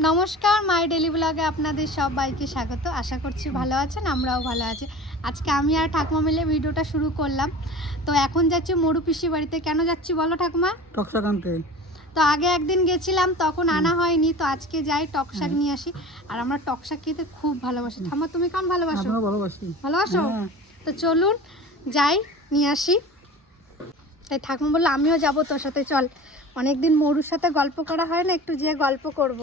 নমস্কার, মাই ডেলি ব্লগে আপনাদের সবাইকে স্বাগত। আশা করছি ভালো আছেন, আমরাও ভালো আছি। আজকে আমি আর ঠাকুমা মিলে ভিডিওটা শুরু করলাম। তো এখন যাচ্ছি মরু পিসি বাড়িতে। কেন যাচ্ছি বলো ঠাকুমা? টকশাক আনতে। তো আগে একদিন গেছিলাম, তখন আনা হয়নি, তো আজকে যাই টকশাক নিয়ে আসি। আর আমরা টকশাক খেতে খুব ভালোবাসি। ঠাকুমা তুমি কেমন ভালোবাসো? ভালোবাসো? তো চলুন যাই, নিয়ে আসি। তাই ঠাকুমা বললো আমিও যাবো তোর সাথে, চল। অনেকদিন মরুর সাথে গল্প করা হয় না, একটু যেয়ে গল্প করব।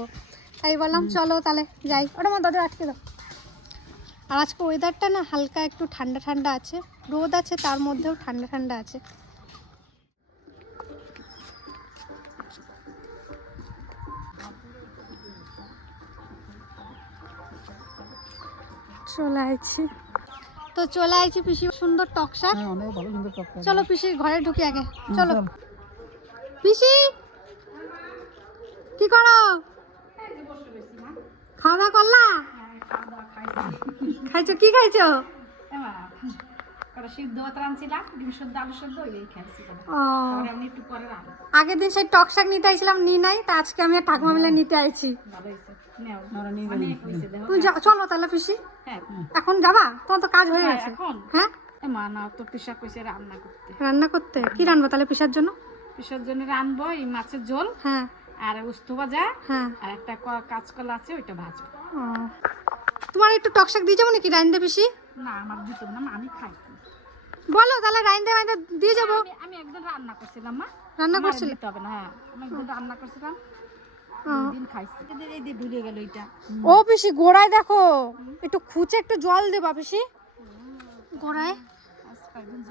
তাই বললাম চলো তাহলে যাই। ওটা আমার দরজা আটকে দাও। আর আজকে ওয়েদারটা না হালকা একটু ঠান্ডা ঠান্ডা আছে, রোদ আছে তার মধ্যেও ঠান্ডা ঠান্ডা আছে। চলে আইছি, তো চলে আইছি পিসি। সুন্দর টকশাক, চলো পিসি ঘরে ঢুকি আগে, চলো। পিসি কি করো? খাওয়া দাওয়া করলা? খাইছো? কি খাইছো? আগের দিন সেই টক শাক নিতে আইছিলাম, নি নাই, তা আজকে আমি আর ঠাকুমা মিলে নিতে আইছি। তুমি চলো তাহলে পিসি। এখন যাবা? তোমার তো কাজ হয়ে গেছে। হ্যাঁ রান্না করতে কি রান্না তাহলে পিসার জন্য? পিসার জন্য রানবো এই মাছের ঝোল, হ্যাঁ, আর উস্তো ভাজা, হ্যাঁ, আর একটা কাঁচকলা আছে ওইটা ভাজবো। তোমার একটু টক শাক দিয়ে যাবো নাকি রাইন্দে পিসি? না আমার দিতে হবে না, আমি খাই। বলো তাহলে রাইন্দে রাইন্দে দিয়ে যাবো। আমি একদিন রান্না করছিলাম মা। রান্না করছিলে? দিতে হবে না, হ্যাঁ আমি একদিন রান্না করছিলাম, দিন খাইছি। এই যে ধুলে গেল এটা। ও পিসি গোড়ায় দেখো, একটু খুঁচে একটু জল দেবা পিসি গোড়ায়।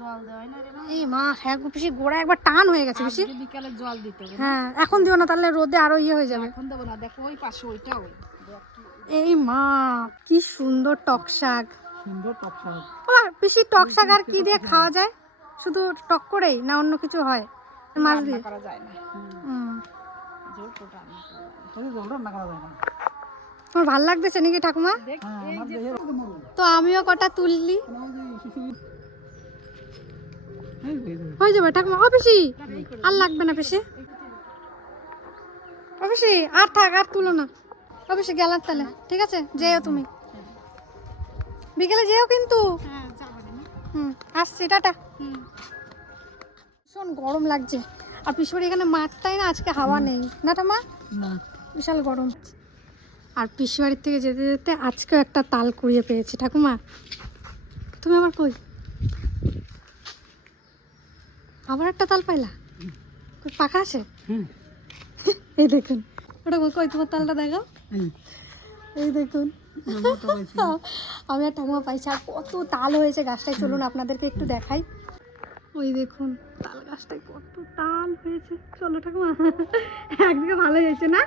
জল দেওয়া হয় না রে মা। এই মা, হ্যাঁ গো পিসি গোড়ায় একবার টান হয়ে গেছে পিসি। বিকালে জল দিতে হবে। হ্যাঁ এখন দিও না, তাহলে রোদে আরো ইয়ে হয়ে যাবে। এখন দেবো না, দেখো ওই পাশে ওইটা ওই। এই মা কি সুন্দর টক শাক। সুন্দর টকশাক। পিসি টক শাক আর কি দিয়ে খাওয়া যায়? শুধু টক করেই না অন্য কিছু হয়? মাছ দিয়ে করা যায় না, ঝোল তো রান্না করা যায় না। জল রান্না করা যায় না। তোমার ভালো লাগতেছে নাকি ঠাকুমা? তো আমিও কটা তুললি হয়ে যাবে ঠাকুমা। ও পিসি আর লাগবে না পিসি, ও পিসি আর থাক, আর তুলো না। ও পিসি গেলাম তাহলে, ঠিক আছে যেও তুমি, বিকেলে যেও কিন্তু। আসছি, টাটা। ভীষণ গরম লাগছে, আর পিসির এখানে মাঠটাই না আজকে হাওয়া নেই না ঠাম্মা, বিশাল গরম। আর পিসি বাড়ির থেকে যেতে যেতে আজকেও একটা তাল কুড়িয়ে পেয়েছি। ঠাকুমা তুমি আবার কই? আবার একটা তাল পাইলা? পাকা আছে? এই দেখুন, ওটা কই তোমার তালটা দেখাও। এই দেখুন আমি আর ঠাকুমা পাইছি। আর কত তাল হয়েছে গাছটায়, চলুন আপনাদেরকে একটু দেখাই। ওই দেখুন তাল গাছটায় কত তাল হয়েছে। চলো ঠাকুমা, একদিকে ভালো হয়েছে না?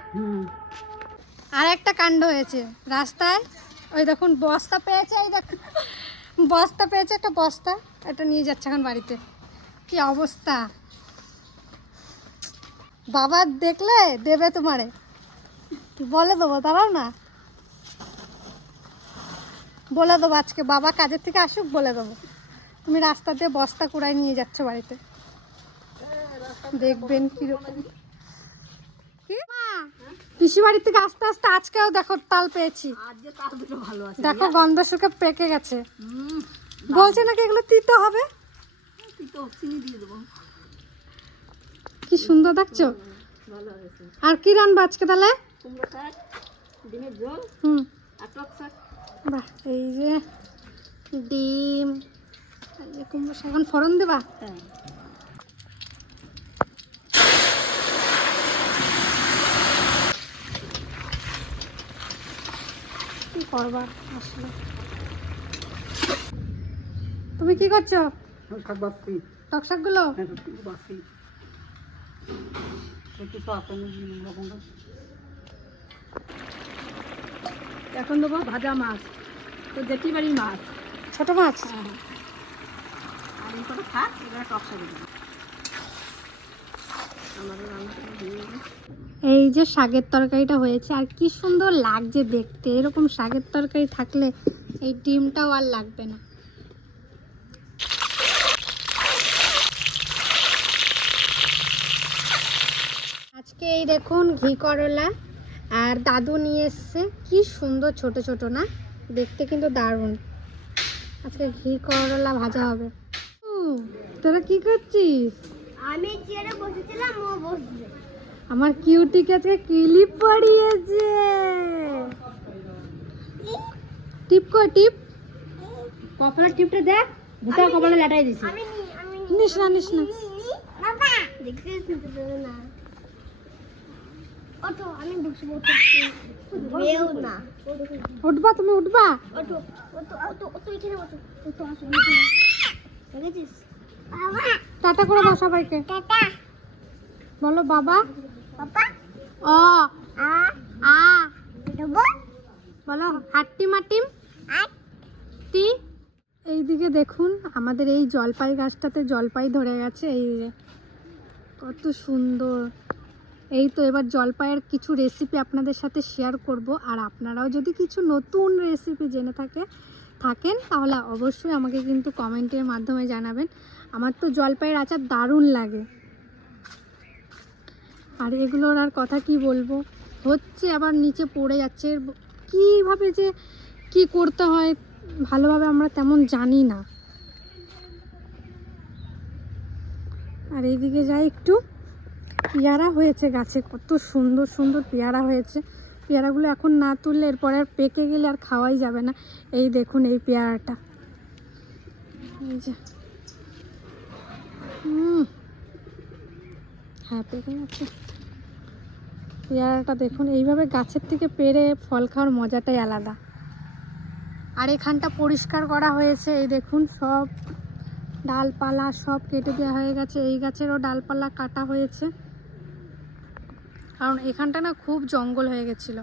আর একটা কাণ্ড হয়েছে রাস্তায়, ওই দেখুন বস্তা পেয়েছে, এই দেখুন বস্তা পেয়েছে, একটা বস্তা, এটা নিয়ে যাচ্ছে এখন বাড়িতে। কি অবস্থা, বাবা দেখলে দেবে তোমারে, বলে দেবো, দাঁড়াও না, বলে দেবো আজকে বাবা কাজের থেকে আসুক, বলে দেবো তুমি রাস্তা দিয়ে বস্তা কুড়াই নিয়ে যাচ্ছ বাড়িতে, দেখবেন কিরকম। কি পিসি বাড়ির থেকে আস্তে আস্তে আজকেও দেখো তাল পেয়েছি। দেখো গন্ধ শুকে পেকে গেছে, বলছে নাকি এগুলো তিতো হবে। কি সুন্দর দেখছো। আর কি রান্না আজকে তাহলে? বাহ, এই যে ডিম, এই যে কুমড়ো শাক। এখন ফোড়ন দেবা? কি করবা আসলে। তুমি কি করছো? টক শাক গুলো এখন দেবো ভাজা মাছ, তো জেঠি বাড়ির মাছ, ছোট মাছ। আর এই করে থাক, এবার টক শাক দেবো। এই যে শাকের তরকারিটা হয়েছে, আর কি সুন্দর লাগছে দেখতে। এরকম শাকের তরকারি থাকলে এই ডিমটাও আর লাগবে না। আজকে এই দেখুন ঘি করলা আর দাদু নিয়ে এসছে কি সুন্দর ছোট ছোট না, দেখতে কিন্তু দারুণ। আজকে ঘি করলা ভাজা হবে। তোরা কি করছিস? আমি চেয়ারে বসেছিলাম, ও বসছে। আমার কিউটিকে আজকে ক্লিপ পরিয়েছে। টিপ কর, টিপ। কপালের টিপটা দেখ, দুটো কপালে লাটাই দিছি। নিস না, নিস না। বাবা দেখছিস না? ওঠো, আমি বসবো। বেও না। উঠবা, তুমি উঠবা? ওঠো, ওঠো, ওঠো, ওঠো, এখানে ওঠো। ওঠো, আসো। দেখেছিস? বাবা, টাটা করে দাও সবাইকে। টাটা। বলো বাবা। বাবা, অ আ, আ। দেবো? বলো হাট্টি মাটিম টি। এইদিকে দেখুন আমাদের এই জলপাই গাছটাতে জলপাই ধরে গেছে, এই যে কত সুন্দর। এই তো এবার জলপাইয়ের কিছু রেসিপি আপনাদের সাথে শেয়ার করব। আর আপনারাও যদি কিছু নতুন রেসিপি জেনে থাকেন তাহলে অবশ্যই আমাকে কিন্তু কমেন্টের মাধ্যমে জানাবেন। আমার তো জলপাইয়ের আচার দারুণ লাগে। আর এগুলোর আর কথা কি বলবো, হচ্ছে আবার নিচে পড়ে যাচ্ছে। কীভাবে যে কি করতে হয় ভালোভাবে আমরা তেমন জানি না। আর এইদিকে যাই একটু, পেয়ারা হয়েছে গাছে, কত সুন্দর সুন্দর পেয়ারা হয়েছে। পেয়ারাগুলো এখন না তুললে এরপরে আর পেকে গেলে আর খাওয়াই যাবে না। এই দেখুন এই পেয়ারাটা, এই যে হ্যাঁ পেকে যাচ্ছে। পেয়ারাটা দেখুন, এইভাবে গাছের থেকে পেড়ে ফল খাওয়ার মজাটাই আলাদা। আর এখানটা পরিষ্কার করা হয়েছে, এই দেখুন সব ডালপালা সব কেটে দেওয়া হয়ে গেছে। এই গাছেরও ডালপালা কাটা হয়েছে, কারণ এখানটা না খুব জঙ্গল হয়ে গেছিল।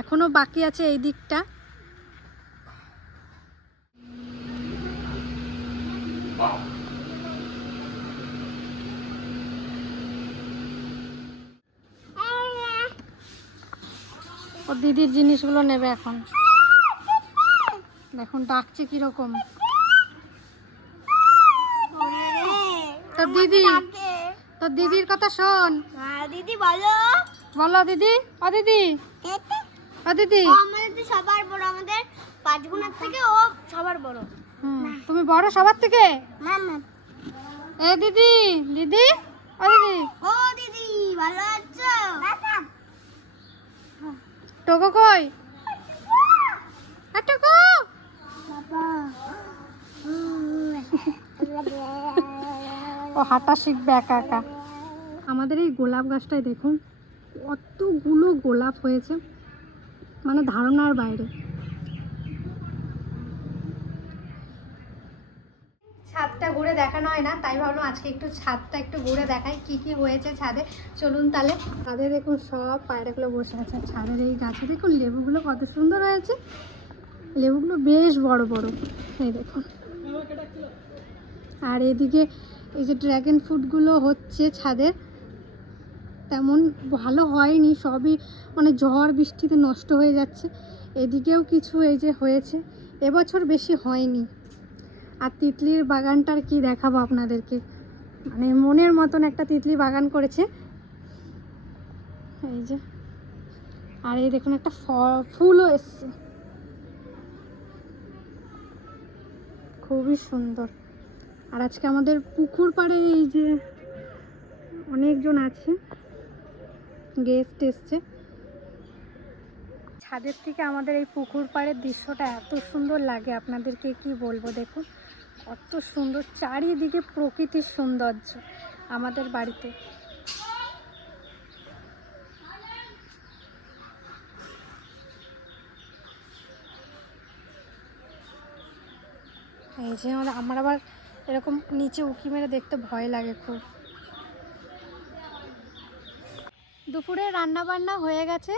এখনও বাকি আছে এই দিকটা। ও দিদির জিনিসগুলো নেবে এখন। দেখুন ডাকছে কিরকম। তোর দিদির কথা শোন। দিদি বলো। বলো দিদি। ও দিদি, ও দিদি। আমাদের সবার বড়, আমাদের 5 গুণের থেকে ও সবার বড়। তুমি বড় সবার থেকে? মামা। এ দিদি, দিদি, ও দিদি। ও দিদি ভালো আছো? টোকো কই? টোকো। ও হাঁটা শিখবে একা একা। আমাদের এই গোলাপ গাছটায় দেখুন কতগুলো গোলাপ হয়েছে, মানে ধারণার বাইরে। ছাদটা ঘুরে দেখানো হয় না, তাই ভাবলাম আজকে একটু ছাদটা একটু ঘুরে দেখাই কি কি হয়েছে ছাদে। চলুন তাহলে। ছাদে দেখুন সব পায়রাগুলো বসে আছে। ছাদের এই গাছে দেখুন লেবুগুলো কত সুন্দর হয়েছে। লেবুগুলো বেশ বড় বড়, এই দেখুন। আর এদিকে এই যে ড্রাগন ফ্রুটগুলো হচ্ছে ছাদের, তেমন ভালো হয়নি, সবই মানে ঝড় বৃষ্টিতে নষ্ট হয়ে যাচ্ছে। এদিকেও কিছু এই যে হয়েছে, এবছর বেশি হয়নি। আর তিতলির বাগানটার কি দেখাবো আপনাদেরকে, মানে মনের মতন একটা তিতলি বাগান করেছে এই যে। আর এই দেখুন একটা ফুলও এসছে, খুবই সুন্দর। আর আজকে আমাদের পুকুর পাড়ে এই যে অনেকজন আছে, গেস্ট এসছে। ছাদের থেকে আমাদের এই পুকুর পাড়ের দৃশ্যটা এত সুন্দর লাগে, আপনাদেরকে কি বলবো। দেখুন কত সুন্দর, চারিদিকে প্রকৃতির সৌন্দর্য আমাদের বাড়িতে। এই যে আমার আবার এরকম নিচে উঁকি মেরে দেখতে ভয় লাগে খুব। দুপুরে রান্না বান্না হয়ে গেছে,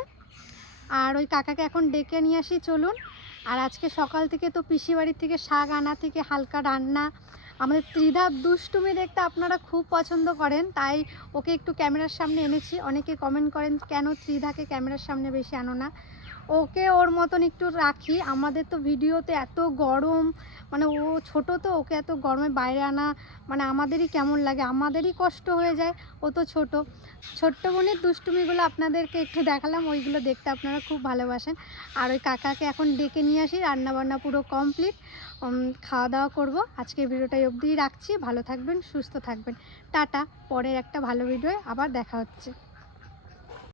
আর ওই কাকাকে এখন ডেকে নিয়ে আসি চলুন। আর আজকে সকাল থেকে তো পিসি বাড়ির থেকে শাক আনা থেকে হালকা রান্না। আমাদের ত্রিধা দুষ্টুমি দেখতে আপনারা খুব পছন্দ করেন, তাই ওকে একটু ক্যামেরার সামনে এনেছি। অনেকে কমেন্ট করেন কেন ত্রিধাকে ক্যামেরার সামনে বেশি আনো না। ওকে ওর মতন একটু রাখি। আমাদের তো ভিডিওতে এত গরম, মানে ও ছোট তো, ওকে এত গরমে বাইরে আনা মানে আমাদেরই কেমন লাগে, আমাদেরই কষ্ট হয়ে যায়। ও তো ছোট, ছোট্ট বোনের দুষ্টুমিগুলো আপনাদেরকে একটু দেখালাম, ওইগুলো দেখতে আপনারা খুব ভালোবাসেন। আর ওই কাকাকে এখন ডেকে নিয়ে আসি, রান্নাবান্না পুরো কমপ্লিট, খাওয়া দাওয়া করব। আজকের ভিডিওটা অবধিই রাখছি। ভালো থাকবেন, সুস্থ থাকবেন, টাটা। পরের একটা ভালো ভিডিও আবার দেখা হচ্ছে।